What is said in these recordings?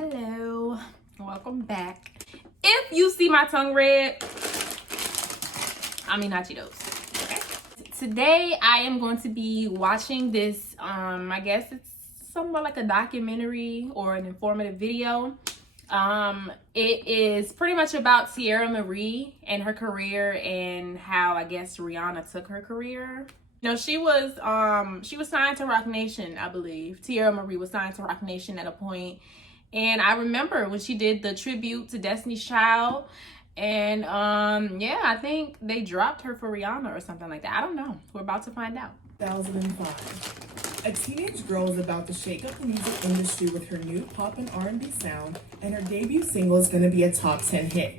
Hello, welcome back. If you see my tongue red, I mean not Cheetos, okay? Today I am going to be watching this, I guess it's somewhat like a documentary or an informative video. It is pretty much about Teairra Marie and her career and how I guess Rihanna took her career. You know, she was signed to Roc Nation, I believe. Teairra Marie was signed to Roc Nation at a point. And I remember when she did the tribute to Destiny's Child. And yeah, I think they dropped her for Rihanna or something like that. I don't know. We're about to find out. 2005. A teenage girl is about to shake up the music industry with her new pop and R&B sound, and her debut single is going to be a top 10 hit.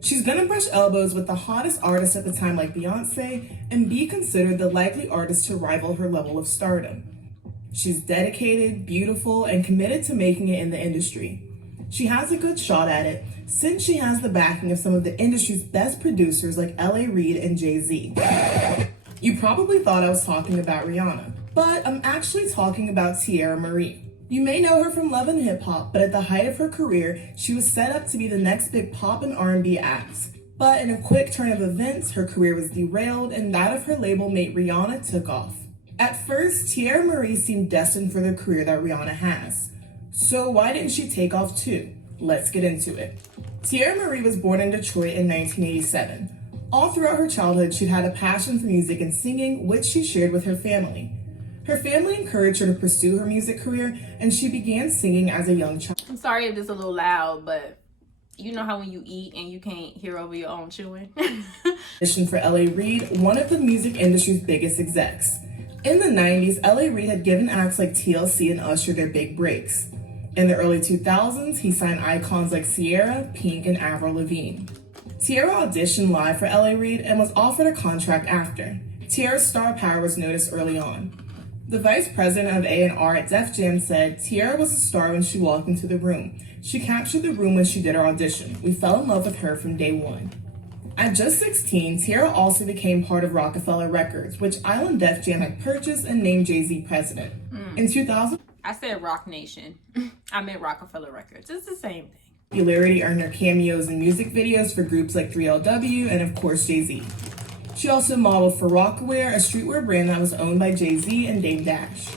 She's going to brush elbows with the hottest artists at the time like Beyonce and be considered the likely artist to rival her level of stardom. She's dedicated, beautiful, and committed to making it in the industry. She has a good shot at it since she has the backing of some of the industry's best producers like L.A. Reid and Jay-Z. You probably thought I was talking about Rihanna, but I'm actually talking about Teairra Marie. You may know her from Love and Hip Hop, but at the height of her career, she was set up to be the next big pop and R&B act. But in a quick turn of events, her career was derailed and that of her label mate Rihanna took off. At first, Teairra Marie seemed destined for the career that Rihanna has. So why didn't she take off too? Let's get into it. Teairra Marie was born in Detroit in 1987. All throughout her childhood, she'd had a passion for music and singing, which she shared with her family. Her family encouraged her to pursue her music career, and she began singing as a young child. I'm sorry if this is a little loud, but you know how when you eat and you can't hear over your own chewing? Auditioned for L.A. Reid, one of the music industry's biggest execs. In the 90s, L.A. Reid had given acts like TLC and Usher their big breaks. In the early 2000s, he signed icons like Ciara, Pink, and Avril Lavigne. Teairra auditioned live for L.A. Reid and was offered a contract after. Teairra's star power was noticed early on. The vice president of A&R at Def Jam said, "Teairra was a star when she walked into the room. She captured the room when she did her audition. We fell in love with her from day one." At just 16, Teairra also became part of Rockefeller Records, which Island Def Jam had purchased and named Jay-Z president. In 2000, I said Roc Nation. I meant Rockefeller Records. It's the same thing. popularity earned her cameos in music videos for groups like 3LW and of course Jay-Z. She also modeled for Rockaware, a streetwear brand that was owned by Jay-Z and Dame Dash.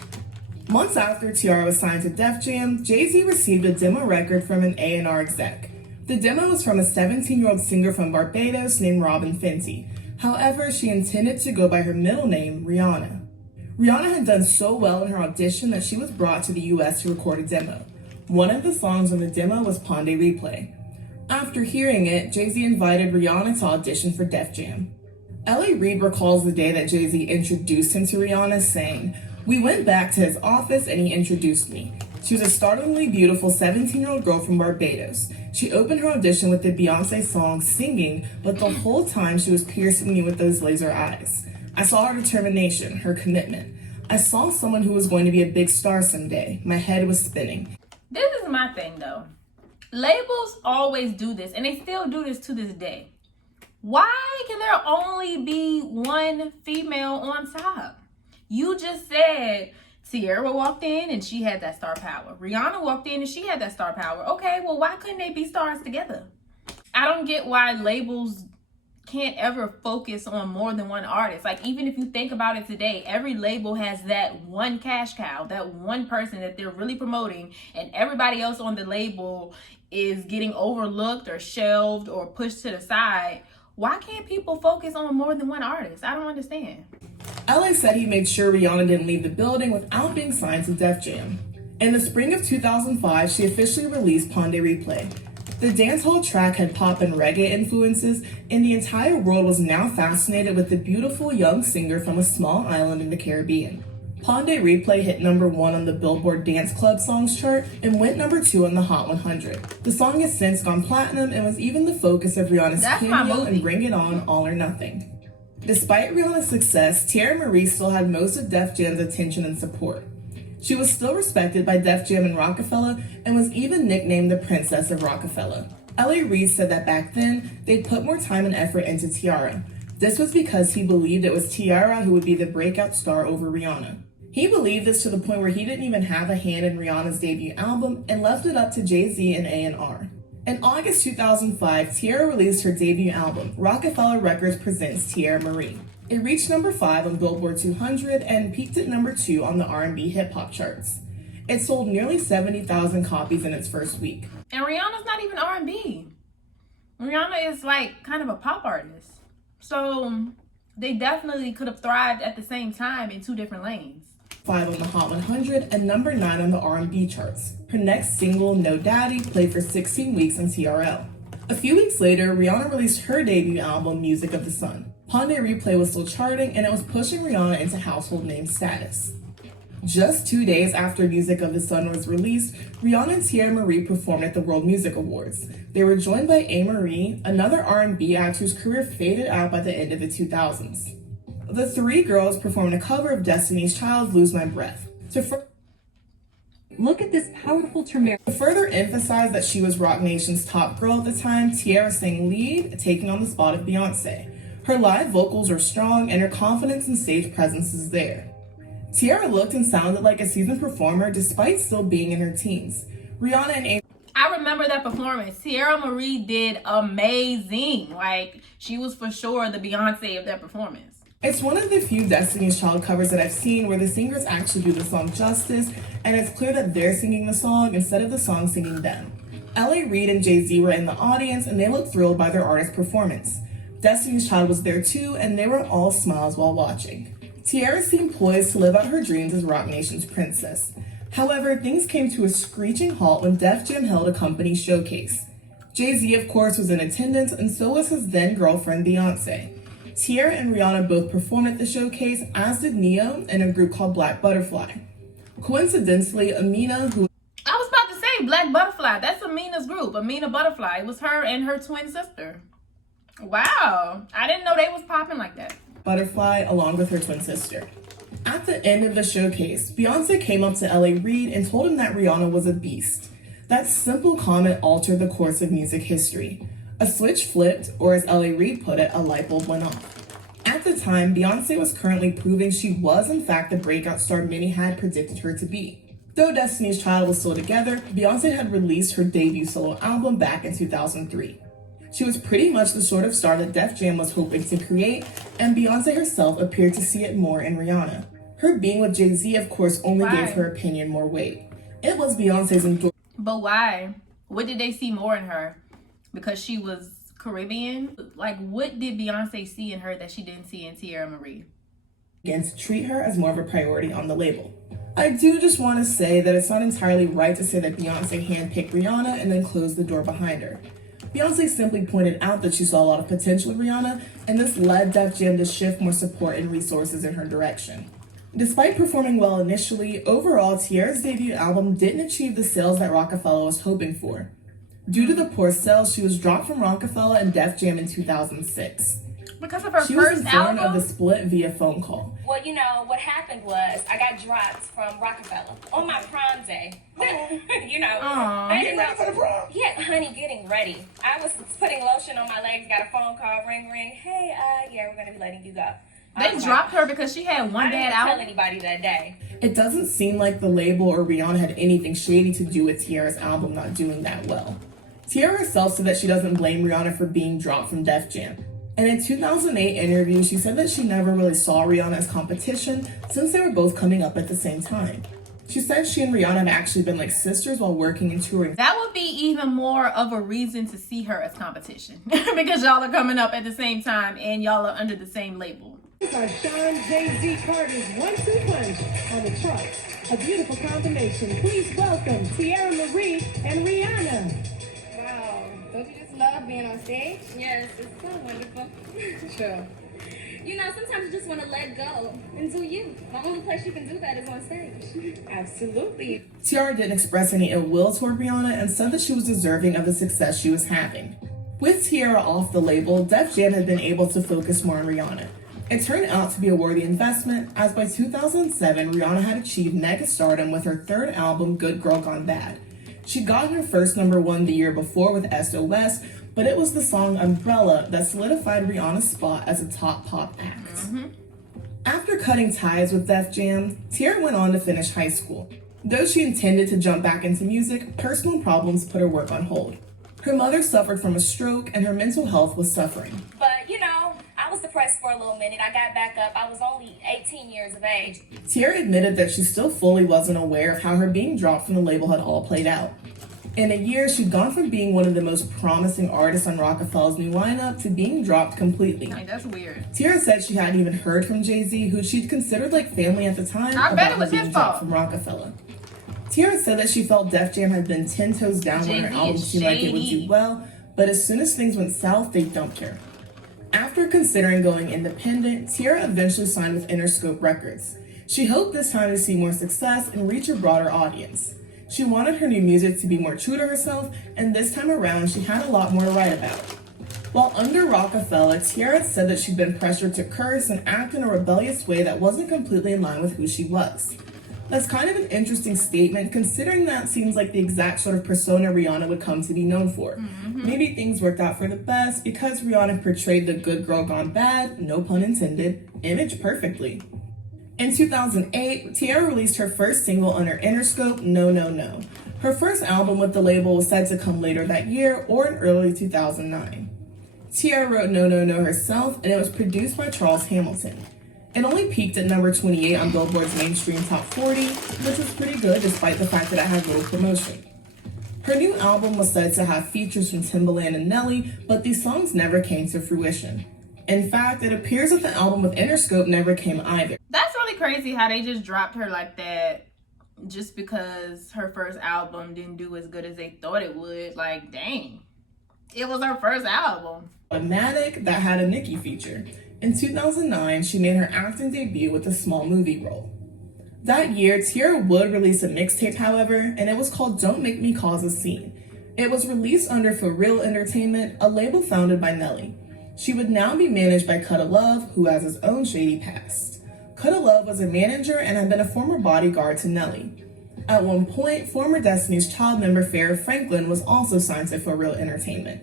Months after Teairra was signed to Def Jam, Jay-Z received a demo record from an A&R exec. The demo was from a 17-year-old singer from Barbados named Robin Fenty. However, she intended to go by her middle name, Rihanna. Rihanna had done so well in her audition that she was brought to the US to record a demo. One of the songs on the demo was Pon de Replay. After hearing it, Jay-Z invited Rihanna to audition for Def Jam. L.A. Reid recalls the day that Jay-Z introduced him to Rihanna, saying, "We went back to his office and he introduced me. She was a startlingly beautiful 17-year-old girl from Barbados. She opened her audition with the Beyonce song Singing, but the whole time she was piercing me with those laser eyes. I saw her determination, her commitment. I saw someone who was going to be a big star someday. My head was spinning." This is my thing though. Labels always do this and they still do this to this day. Why can there only be one female on top? You just said Teairra walked in and she had that star power. Rihanna walked in and she had that star power. Okay, well, why couldn't they be stars together? I don't get why labels can't ever focus on more than one artist. Like, even if you think about it today, every label has that one cash cow, that one person that they're really promoting, and everybody else on the label is getting overlooked or shelved or pushed to the side. Why can't people focus on more than one artist? I don't understand. LA said he made sure Rihanna didn't leave the building without being signed to Def Jam. In the spring of 2005, she officially released Pon de Replay. The dancehall track had pop and reggae influences, and the entire world was now fascinated with the beautiful young singer from a small island in the Caribbean. Pon de Replay hit number 1 on the Billboard Dance Club Songs chart and went number 2 on the Hot 100. The song has since gone platinum and was even the focus of Rihanna's cameo in Bring It On, All or Nothing. Despite Rihanna's success, Teairra Marie still had most of Def Jam's attention and support. She was still respected by Def Jam and Rockefeller and was even nicknamed the Princess of Rockefeller. L.A. Reid said that back then, they'd put more time and effort into Teairra. This was because he believed it was Teairra who would be the breakout star over Rihanna. He believed this to the point where he didn't even have a hand in Rihanna's debut album and left it up to Jay-Z and A&R. In August 2005, Teairra released her debut album, Rockefeller Records Presents Teairra Marie. It reached number 5 on Billboard 200 and peaked at number 2 on the R&B hip-hop charts. It sold nearly 70,000 copies in its first week. And Rihanna's not even R&B. Rihanna is like kind of a pop artist. So they definitely could have thrived at the same time in 2 different lanes. 5 on the Hot 100 and number 9 on the R&B charts. Her next single, No Daddy, played for 16 weeks on TRL. A few weeks later, Rihanna released her debut album, Music of the Sun. Pon de Replay was still charting, and it was pushing Rihanna into household name status. Just 2 days after Music of the Sun was released, Rihanna and Teairra Marie performed at the World Music Awards. They were joined by A. Marie, another R&B act whose career faded out by the end of the 2000s. The 3 girls performed a cover of Destiny's Child's Lose My Breath. Look at this powerful turmeric. To further emphasize that she was Roc Nation's top girl at the time, Teairra sang lead, taking on the spot of Beyonce. Her live vocals are strong and her confidence and stage presence is there. Teairra looked and sounded like a seasoned performer despite still being in her teens. Rihanna and I remember that performance. Teairra Marie did amazing. Like, she was for sure the Beyonce of that performance. It's one of the few Destiny's Child covers that I've seen where the singers actually do the song justice, and it's clear that they're singing the song instead of the song singing them. L.A. Reid and Jay-Z were in the audience, and they looked thrilled by their artist's performance. Destiny's Child was there too, and they were all smiles while watching. Teairra seemed poised to live out her dreams as Roc Nation's princess. However, things came to a screeching halt when Def Jam held a company showcase. Jay-Z, of course, was in attendance, and so was his then-girlfriend Beyonce. Teairra and Rihanna both performed at the showcase, as did Ne-Yo in a group called Black Butterfly. Coincidentally, Amina, who... I was about to say Black Butterfly. That's Amina's group, Amina Butterfly. It was her and her twin sister. Wow. I didn't know they was popping like that. Butterfly, along with her twin sister. At the end of the showcase, Beyonce came up to L.A. Reid and told him that Rihanna was a beast. That simple comment altered the course of music history. A switch flipped, or as L.A. Reid put it, a light bulb went off. At the time, Beyonce was currently proving she was in fact the breakout star many had predicted her to be. Though Destiny's Child was still together, Beyonce had released her debut solo album back in 2003. She was pretty much the sort of star that Def Jam was hoping to create, and Beyonce herself appeared to see it more in Rihanna. Her being with Jay-Z, of course, only gave her opinion more weight. It was Beyonce's endorsement. But why? What did they see more in her? Because she was Caribbean? Like, what did Beyonce see in her that she didn't see in Teairra Marie? Began to treat her as more of a priority on the label. I do just want to say that it's not entirely right to say that Beyonce handpicked Rihanna and then closed the door behind her. Beyonce simply pointed out that she saw a lot of potential in Rihanna, and this led Def Jam to shift more support and resources in her direction. Despite performing well initially, overall, Teairra's debut album didn't achieve the sales that Rockefeller was hoping for. Due to the poor sales, she was dropped from Rockefeller and Def Jam in 2006. Because of her She was first informed album? of the split via phone call. Well, you know, what happened was I got dropped from Rockefeller on my prom day. You know, I didn't know. For the prom. Yeah, honey, getting ready. I was putting lotion on my legs, got a phone call, ring, ring. Hey, yeah, we're going to be letting you go. They dropped her because she had one I bad didn't tell album? anybody that day. It doesn't seem like the label or Rihanna had anything shady to do with Teairra's album not doing that well. Teairra herself said that she doesn't blame Rihanna for being dropped from Def Jam. In a 2008 interview, she said that she never really saw Rihanna as competition since they were both coming up at the same time. She said she and Rihanna have actually been like sisters while working and touring. That would be even more of a reason to see her as competition. Because y'all are coming up at the same time and y'all are under the same label. These are Sean Jay-Z Carter's 1-2 punch on the charts. A beautiful combination. Please welcome Teairra Marie and Rihanna. Wow, don't you just love being on stage? Yes, it's so wonderful. Sure. You know, sometimes you just want to let go and do you. The only place you can do that is on stage. Absolutely. Teairra didn't express any ill will toward Rihanna and said that she was deserving of the success she was having. With Teairra off the label, Def Jam had been able to focus more on Rihanna. It turned out to be a worthy investment, as by 2007, Rihanna had achieved mega stardom with her third album, Good Girl Gone Bad. She'd gotten her first #1 the year before with SOS, but it was the song Umbrella that solidified Rihanna's spot as a top pop act. After cutting ties with Def Jam, Teairra went on to finish high school. Though she intended to jump back into music, personal problems put her work on hold. Her mother suffered from a stroke and her mental health was suffering. But, you know, I was depressed for a little minute. I got back up. I was only 18 years of age. Teairra admitted that she still fully wasn't aware of how her being dropped from the label had all played out. In a year, she'd gone from being one of the most promising artists on Rockefeller's new lineup to being dropped completely. Like, that's weird. Teairra said she hadn't even heard from Jay-Z, who she'd considered like family at the time, I bet about it was being his dropped fault. from Rockefeller. Teairra said that she felt Def Jam had been 10 toes down when her Jay-Z album is seemed like it would do shady. well, but as soon as things went south, they dumped her. After considering going independent, Teairra eventually signed with Interscope Records. She hoped this time to see more success and reach a broader audience. She wanted her new music to be more true to herself, and this time around, she had a lot more to write about. While under Rockefeller, Teairra said that she'd been pressured to curse and act in a rebellious way that wasn't completely in line with who she was. That's kind of an interesting statement, considering that seems like the exact sort of persona Rihanna would come to be known for. Maybe things worked out for the best because Rihanna portrayed the good girl gone bad, no pun intended, image perfectly. In 2008, Teairra released her first single under Interscope, No No No. Her first album with the label was said to come later that year or in early 2009. Teairra wrote No No No herself, and it was produced by Charles Hamilton. It only peaked at number 28 on Billboard's mainstream top 40, which was pretty good despite the fact that it had little promotion. Her new album was said to have features from Timbaland and Nelly, but these songs never came to fruition. In fact, it appears that the album with Interscope never came either. That's really crazy how they just dropped her like that just because her first album didn't do as good as they thought it would. Like, dang. It was her first album. Automatic that had a Nicki feature. In 2009, she made her acting debut with a small movie role. That year, Teairra would release a mixtape, however, and it was called Don't Make Me Cause a Scene. It was released under For Real Entertainment, a label founded by Nelly. She would now be managed by Cutta Love, who has his own shady past. Cutta Love was a manager and had been a former bodyguard to Nelly. At one point, former Destiny's Child member Farrah Franklin was also signed to For Real Entertainment.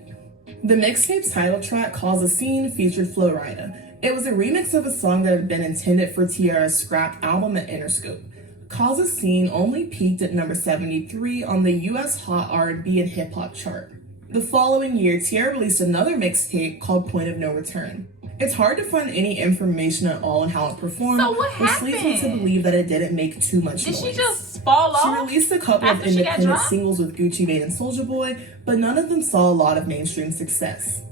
The mixtape's title track, Cause a Scene, featured Flo Rida. It was a remix of a song that had been intended for Teairra's scrapped album at Interscope. Cause a Scene only peaked at number 73 on the US Hot R&B and Hip Hop chart. The following year, Teairra released another mixtape called Point of No Return. It's hard to find any information at all on how it performed, So what which leads me to happened? believe that it didn't make too much Did noise. she just fall She off? released a couple of after she got independent dropped? singles with Gucci Mane and Soulja Boy, but none of them saw a lot of mainstream success.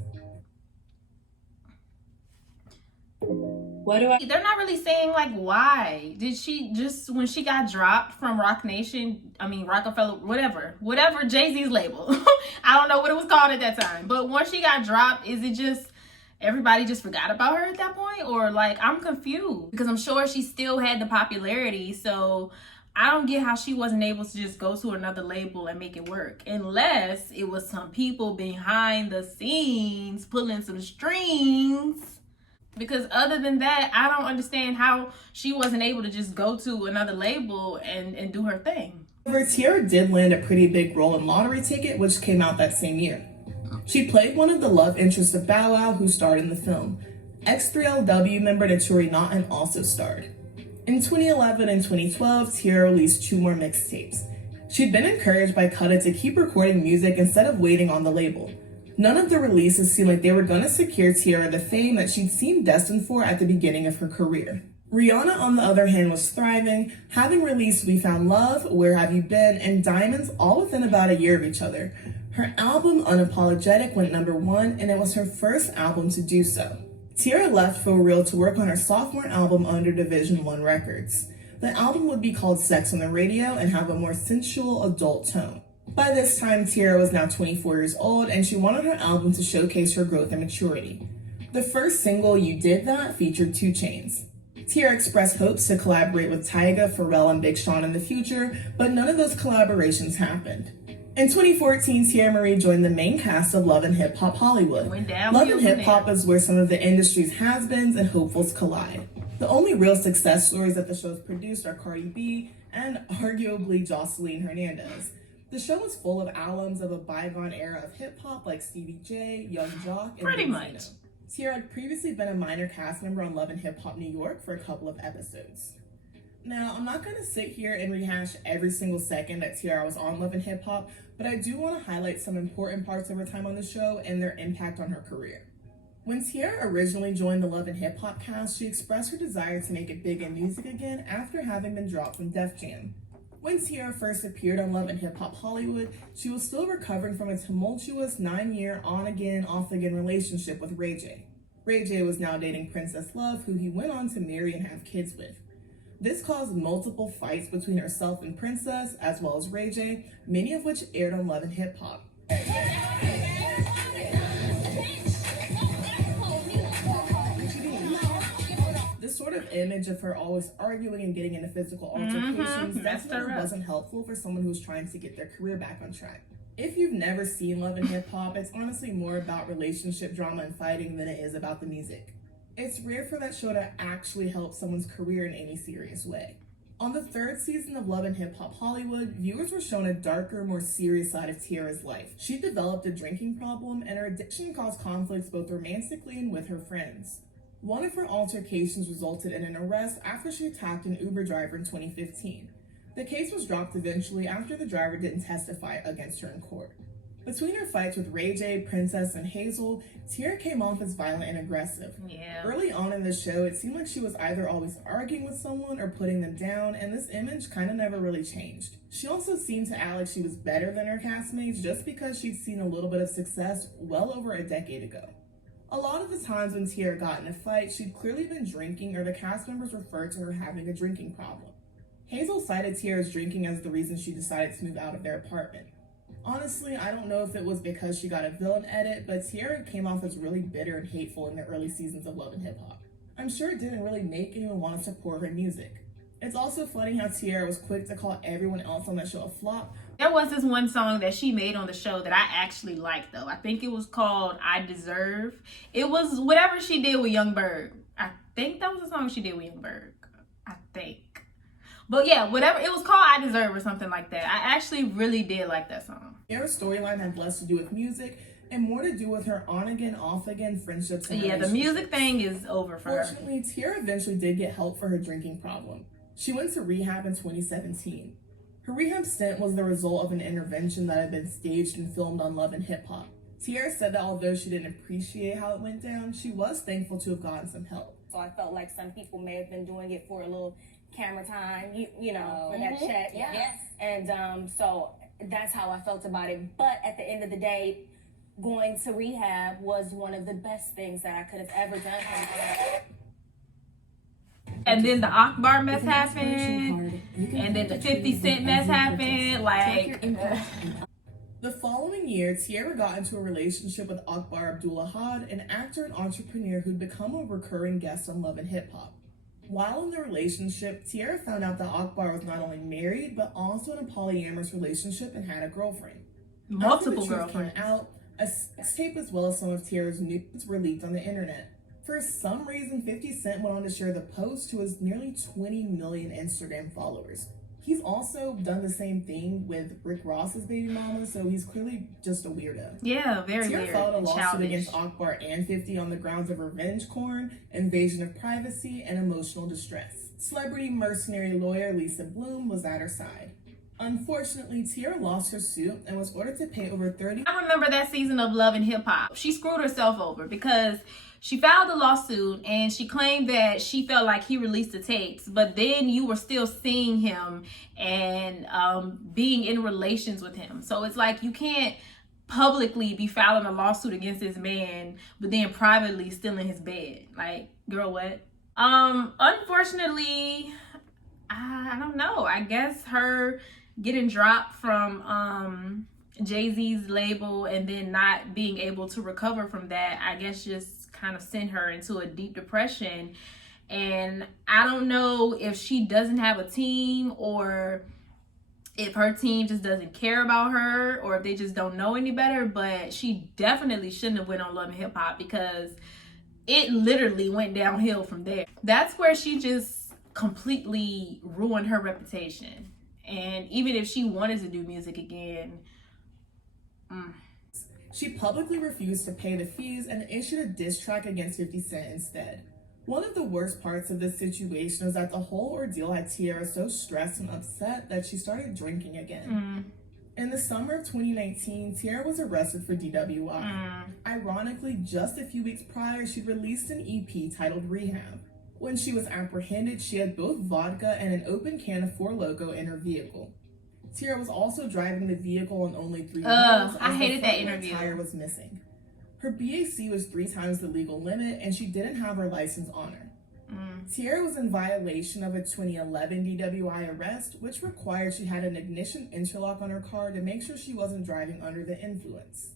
They're not really saying like why. Did she just, when she got dropped from Rockefeller, whatever Jay-Z's label. I don't know what it was called at that time. But once she got dropped, is it just everybody just forgot about her at that point? Or like, I'm confused because I'm sure she still had the popularity. So I don't get how she wasn't able to just go to another label and make it work. Unless it was some people behind the scenes pulling some strings. Because other than that, I don't understand how she wasn't able to just go to another label and do her thing. However, Teairra did land a pretty big role in Lottery Ticket, which came out that same year. She played one of the love interests of Bow Wow, who starred in the film. X3LW member Naturi Naughton also starred. In 2011 and 2012, Teairra released 2 more mixtapes. She'd been encouraged by Cutta to keep recording music instead of waiting on the label. None of the releases seemed like they were going to secure Teairra the fame that she'd seemed destined for at the beginning of her career. Rihanna, on the other hand, was thriving, having released We Found Love, Where Have You Been, and Diamonds all within about a year of each other. Her album, Unapologetic, went number 1, and it was her first album to do so. Teairra left For Real to work on her sophomore album under Division 1 Records. The album would be called Sex on the Radio and have a more sensual adult tone. By this time, Teairra was now 24 years old, and she wanted her album to showcase her growth and maturity. The first single, You Did That, featured 2 Chainz. Teairra expressed hopes to collaborate with Tyga, Pharrell, and Big Sean in the future, but none of those collaborations happened. In 2014, Teairra Marie joined the main cast of Love and Hip Hop Hollywood. Love and Hip Hop is where some of the industry's has-beens and hopefuls collide. The only real success stories that the show's produced are Cardi B and arguably Jocelyn Hernandez. The show was full of alums of a bygone era of hip-hop like Stevie J, Young Jock, and Pretty Big much. Zeno. Teairra had previously been a minor cast member on Love and Hip Hop New York for a couple of episodes. Now, I'm not going to sit here and rehash every single second that Teairra was on Love and Hip Hop, but I do want to highlight some important parts of her time on the show and their impact on her career. When Teairra originally joined the Love and Hip Hop cast, she expressed her desire to make it big in music again after having been dropped from Def Jam. When Teairra first appeared on Love and Hip Hop Hollywood, she was still recovering from a tumultuous 9-year on-again, off-again relationship with Ray J. Ray J was now dating Princess Love, who he went on to marry and have kids with. This caused multiple fights between herself and Princess, as well as Ray J, many of which aired on Love and Hip Hop. This sort of image of her always arguing and getting into physical altercations definitely wasn't helpful for someone who was trying to get their career back on track. If you've never seen Love and Hip Hop, it's honestly more about relationship drama and fighting than it is about the music. It's rare for that show to actually help someone's career in any serious way. On the 3rd season of Love and Hip Hop Hollywood, viewers were shown a darker, more serious side of Teairra's life. She developed a drinking problem, and her addiction caused conflicts both romantically and with her friends. One of her altercations resulted in an arrest after she attacked an Uber driver in 2015. The case was dropped eventually after the driver didn't testify against her in court. Between her fights with Ray J, Princess, and Hazel, Teairra came off as violent and aggressive. Yeah. Early on in the show, it seemed like she was either always arguing with someone or putting them down, and this image kind of never really changed. She also seemed to act like she was better than her castmates just because she'd seen a little bit of success well over a decade ago. A lot of the times when Teairra got in a fight, she'd clearly been drinking, or the cast members referred to her having a drinking problem. Hazel cited Teairra's drinking as the reason she decided to move out of their apartment. Honestly, I don't know if it was because she got a villain edit, but Teairra came off as really bitter and hateful in the early seasons of Love and Hip Hop. I'm sure it didn't really make anyone want to support her music. It's also funny how Teairra was quick to call everyone else on that show a flop. There was this one song that she made on the show that I actually liked, though. I think it was called I Deserve. It was whatever she did with Young Berg. I think that was the song she did with Young Berg. I think. But yeah, whatever. It was called I Deserve or something like that. I actually really did like that song. Teairra's storyline had less to do with music and more to do with her on-again, off-again friendships and the music thing is over for her. Fortunately, Teairra eventually did get help for her drinking problem. She went to rehab in 2017. Her rehab stint was the result of an intervention that had been staged and filmed on Love and Hip Hop. Teairra said that although she didn't appreciate how it went down, she was thankful to have gotten some help. So I felt like some people may have been doing it for a little camera time, you know, for that check. Yes. And so that's how I felt about it. But at the end of the day, going to rehab was one of the best things that I could have ever done. And then the Akbar mess happened, and then the 50 Cent mess happened. Like, the following year, Teairra got into a relationship with Akbar Abdulahad, an actor and entrepreneur who'd become a recurring guest on Love and Hip Hop. While in the relationship, Teairra found out that Akbar was not only married, but also in a polyamorous relationship and had a girlfriend. multiple After the truth girlfriends. came out, a sex tape as well as some of Teairra's nudes were leaked on the internet. For some reason, 50 Cent went on to share the post to his nearly 20 million Instagram followers. He's also done the same thing with Rick Ross's baby mama, so he's clearly just a weirdo. Yeah, very Teairra weird. filed a lawsuit Childish. against Akbar and 50 on the grounds of revenge porn, invasion of privacy, and emotional distress. Celebrity mercenary lawyer Lisa Bloom was at her side. Unfortunately, Teairra lost her suit and was ordered to pay over $30. I remember that season of Love and Hip Hop. She screwed herself over because she filed a lawsuit and she claimed that she felt like he released the tapes, but then you were still seeing him and being in relations with him. So it's like you can't publicly be filing a lawsuit against this man, but then privately still in his bed. Like, girl, what? Unfortunately, I don't know. I guess her getting dropped from Jay-Z's label and then not being able to recover from that, I guess just kind of sent her into a deep depression. And I don't know if she doesn't have a team or if her team just doesn't care about her or if they just don't know any better, but she definitely shouldn't have went on Love and Hip Hop because it literally went downhill from there. That's where she just completely ruined her reputation. And even if she wanted to do music again, She publicly refused to pay the fees and issued a diss track against 50 Cent instead. One of the worst parts of this situation was that the whole ordeal had Teairra so stressed and upset that she started drinking again. In the summer of 2019, Teairra was arrested for DWI. Ironically, just a few weeks prior, she released an EP titled Rehab. When she was apprehended, she had both vodka and an open can of Four Loko in her vehicle. Teairra was also driving the vehicle on only 3 wheels. I hated that interview. Her tire was missing. Her BAC was 3 times the legal limit, and she didn't have her license on her. Teairra was in violation of a 2011 DWI arrest, which required she had an ignition interlock on her car to make sure she wasn't driving under the influence.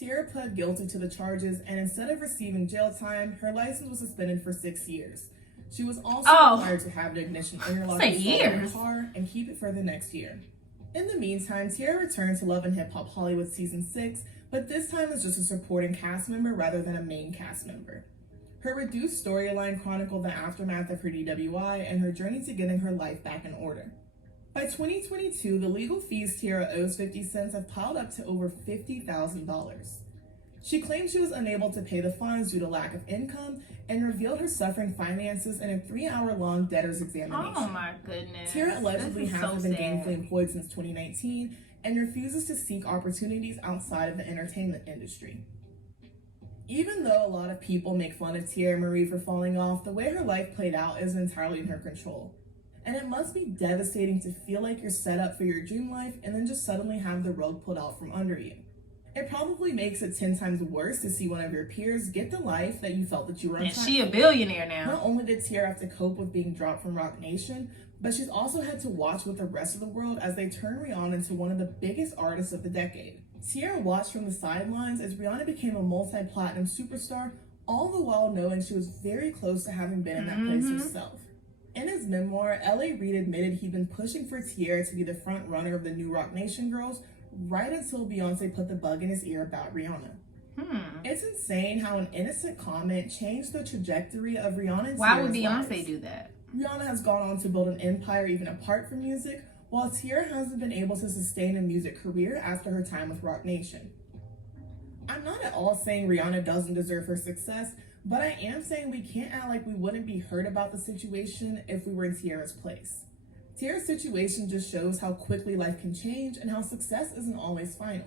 Teairra pled guilty to the charges, and instead of receiving jail time, her license was suspended for 6 years. She was also required to have an ignition interlock on her car and keep it for the next year. In the meantime, Teairra returned to Love and Hip Hop Hollywood Season 6, but this time as just a supporting cast member rather than a main cast member. Her reduced storyline chronicled the aftermath of her DWI and her journey to getting her life back in order. By 2022, the legal fees Teairra owes 50 Cent have piled up to over $50,000. She claimed she was unable to pay the fines due to lack of income and revealed her suffering finances in a 3-hour-long debtor's examination. Oh my goodness. Teairra allegedly hasn't been gainfully employed since 2019 and refuses to seek opportunities outside of the entertainment industry. Even though a lot of people make fun of Teairra Marie for falling off, the way her life played out is entirely in her control. And it must be devastating to feel like you're set up for your dream life and then just suddenly have the rug pulled out from under you. It probably makes it 10 times worse to see one of your peers get the life that you felt that you were And entitled. she a billionaire now. Not only did Teairra have to cope with being dropped from Roc Nation, but she's also had to watch with the rest of the world as they turn Rihanna into one of the biggest artists of the decade. Teairra watched from the sidelines as Rihanna became a multi-platinum superstar, all the while knowing she was very close to having been in that place herself. In his memoir, L.A. Reid admitted he'd been pushing for Teairra to be the front runner of the new Roc Nation girls right until Beyonce put the bug in his ear about Rihanna. It's insane how an innocent comment changed the trajectory of Rihanna and Why would Teairra's Beyonce lives. do that? Rihanna has gone on to build an empire even apart from music, while Teairra hasn't been able to sustain a music career after her time with Roc Nation. I'm not at all saying Rihanna doesn't deserve her success, but I am saying we can't act like we wouldn't be hurt about the situation if we were in Teairra's place. Teairra's situation just shows how quickly life can change and how success isn't always final.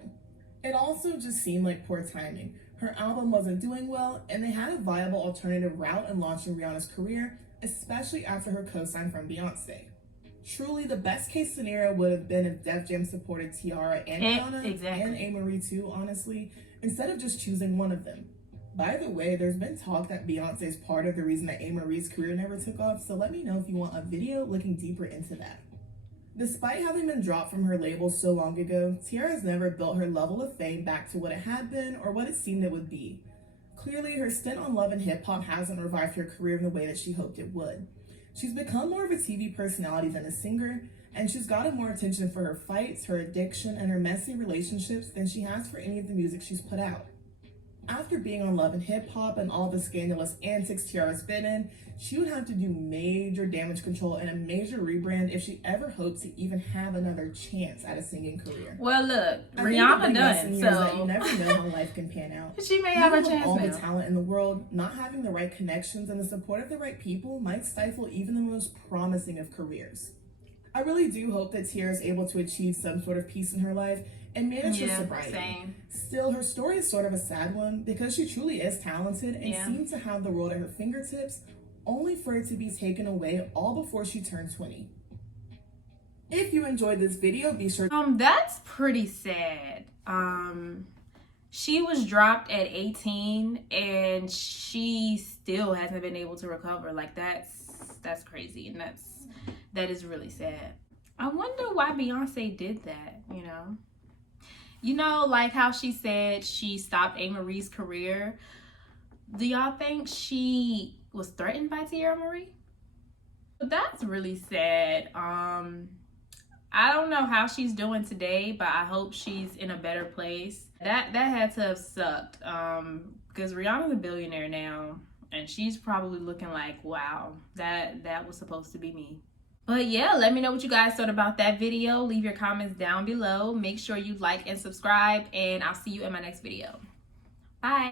It also just seemed like poor timing. Her album wasn't doing well, and they had a viable alternative route in launching Rihanna's career, especially after her co-sign from Beyonce. Truly, the best case scenario would have been if Def Jam supported Teairra and Rihanna, and A. Marie too, honestly, instead of just choosing one of them. By the way, there's been talk that Beyonce is part of the reason that A. Marie's career never took off, so let me know if you want a video looking deeper into that. Despite having been dropped from her label so long ago, Teairra has never built her level of fame back to what it had been or what it seemed it would be. Clearly, her stint on Love and Hip Hop hasn't revived her career in the way that she hoped it would. She's become more of a TV personality than a singer, and she's gotten more attention for her fights, her addiction, and her messy relationships than she has for any of the music she's put out. After being on Love and Hip Hop and all the scandalous antics Teairra's been in, she would have to do major damage control and a major rebrand if she ever hoped to even have another chance at a singing career. Well, look, I Rihanna done, so so you never know how life can pan out. she may have a Even with chance all now. the talent in the world, not having the right connections and the support of the right people might stifle even the most promising of careers. I really do hope that Teairra is able to achieve some sort of peace in her life and manage her sobriety. Same. Still, her story is sort of a sad one because she truly is talented and seemed to have the world at her fingertips, only for it to be taken away all before she turned 20. If you enjoyed this video, be sure That's pretty sad. She was dropped at 18 and she still hasn't been able to recover. Like that's crazy, and that is really sad. I wonder why Beyonce did that, you know? You know, like how she said she stopped A. Marie's career. Do y'all think she was threatened by Teairra Marie? But that's really sad. I don't know how she's doing today, but I hope she's in a better place. That had to have sucked. Because Rihanna's a billionaire now, and she's probably looking like, wow, that was supposed to be me. But yeah, let me know what you guys thought about that video. Leave your comments down below. Make sure you like and subscribe, and I'll see you in my next video. Bye.